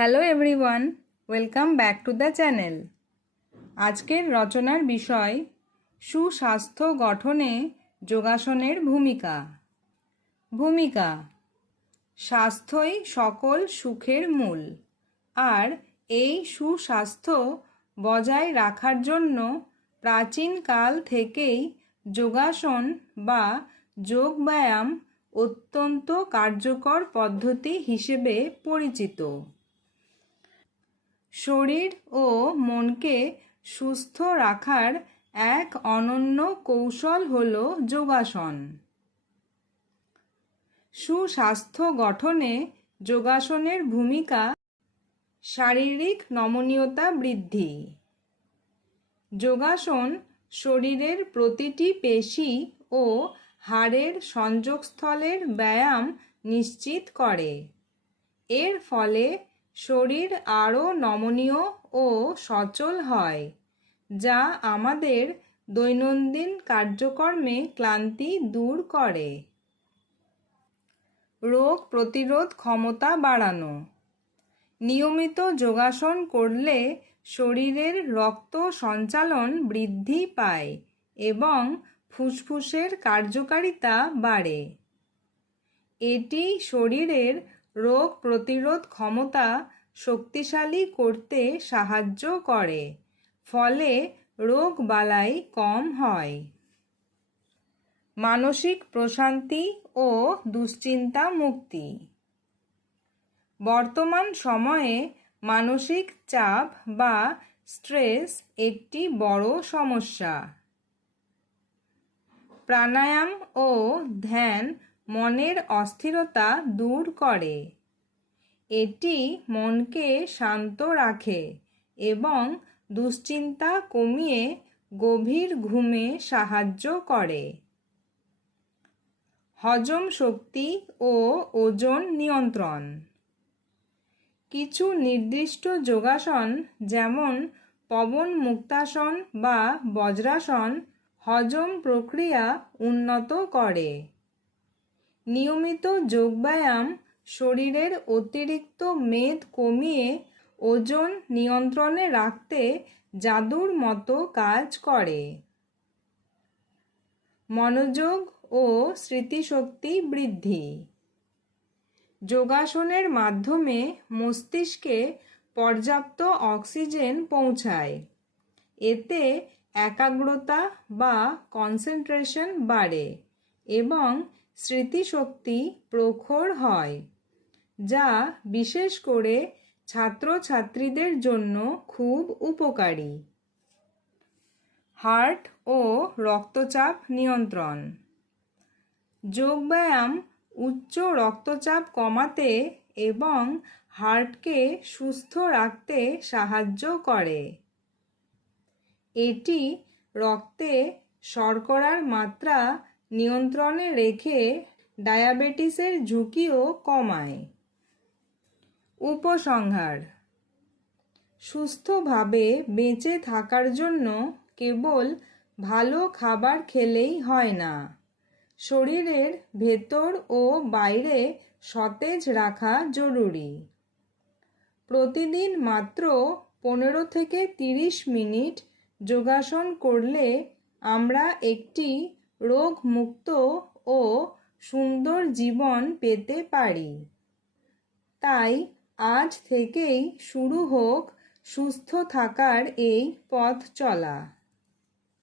Hello everyone, welcome back to the channel. আজকের রচনার বিষয় সুস্বাস্থ্য গঠনে যোগাসনের ভূমিকা। স্বাস্থ্যই সকল সুখের মূল, আর এই সুস্বাস্থ্য বজায় রাখার জন্য প্রাচীনকাল থেকেই যোগাসন বা যোগব্যায়াম অত্যন্ত কার্যকর পদ্ধতি হিসেবে পরিচিত। শরীর ও মনকে সুস্থ রাখার এক অনন্য কৌশল হল যোগাসন। সুস্বাস্থ্য গঠনে যোগাসনের ভূমিকা: শারীরিক নমনীয়তা বৃদ্ধি। যোগাসন শরীরের প্রতিটি পেশি ও হাড়ের সংযোগস্থলের ব্যায়াম নিশ্চিত করে। এর ফলে শরীর আরও নমনীয় ও সচল হয়, যা আমাদের দৈনন্দিন কার্যকর্মে ক্লান্তি দূর করে। রোগ প্রতিরোধ ক্ষমতা বাড়ানো। নিয়মিত যোগাসন করলে শরীরের রক্ত সঞ্চালন বৃদ্ধি পায় এবং ফুসফুসের কার্যকারিতা বাড়ে। এটি শরীরের রোগ প্রতিরোধ ক্ষমতা শক্তিশালী করতে সাহায্য করে, ফলে রোগবালাই কম হয়। মানসিক প্রশান্তি ও দুশ্চিন্তা মুক্তি। বর্তমান সময়ে মানসিক চাপ বা স্ট্রেস একটি বড় সমস্যা। প্রাণায়াম ও ধ্যান মনের অস্থিরতা দূর করে। এটি মনকে শান্ত রাখে এবং দুশ্চিন্তা কমিয়ে গভীর ঘুমে সাহায্য করে। হজম শক্তি ও ওজন নিয়ন্ত্রণ। কিছু নির্দিষ্ট যোগাসন, যেমন পবন মুক্তাসন বা বজ্রাসন, হজম প্রক্রিয়া উন্নত করে। নিয়মিত যোগব্যায়াম শরীরের অতিরিক্ত মেদ কমিয়ে ওজন নিয়ন্ত্রণে রাখতে জাদুর মতো কাজ করে। মনোযোগ ও স্মৃতিশক্তি বৃদ্ধি। যোগাসনের মাধ্যমে মস্তিষ্কে পর্যাপ্ত অক্সিজেন পৌঁছায়। এতে একাগ্রতা বা কনসেন্ট্রেশন বাড়ে এবং স্মৃতিশক্তি প্রখর হয়, যা বিশেষ করে ছাত্রছাত্রীদের জন্য খুব উপকারী। হার্ট ও রক্তচাপ নিয়ন্ত্রণ। যোগব্যায়াম উচ্চ রক্তচাপ কমাতে এবং হার্টকে সুস্থ রাখতে সাহায্য করে। এটি রক্তে শর্করার মাত্রা নিয়ন্ত্রণে রেখে ডায়াবেটিসের ঝুঁকিও কমায়। উপসংহার: সুস্থভাবে বেঁচে থাকার জন্য কেবল ভালো খাবার খেলেই হয় না, শরীরের ভেতর ও বাইরে সতেজ রাখা জরুরি। প্রতিদিন মাত্র 15 থেকে 30 মিনিট যোগাসন করলে আমরা একটি রোগমুক্ত ও সুন্দর জীবন পেতে পারি। তাই আজ থেকেই শুরু হোক সুস্থ থাকার এই পথ চলা।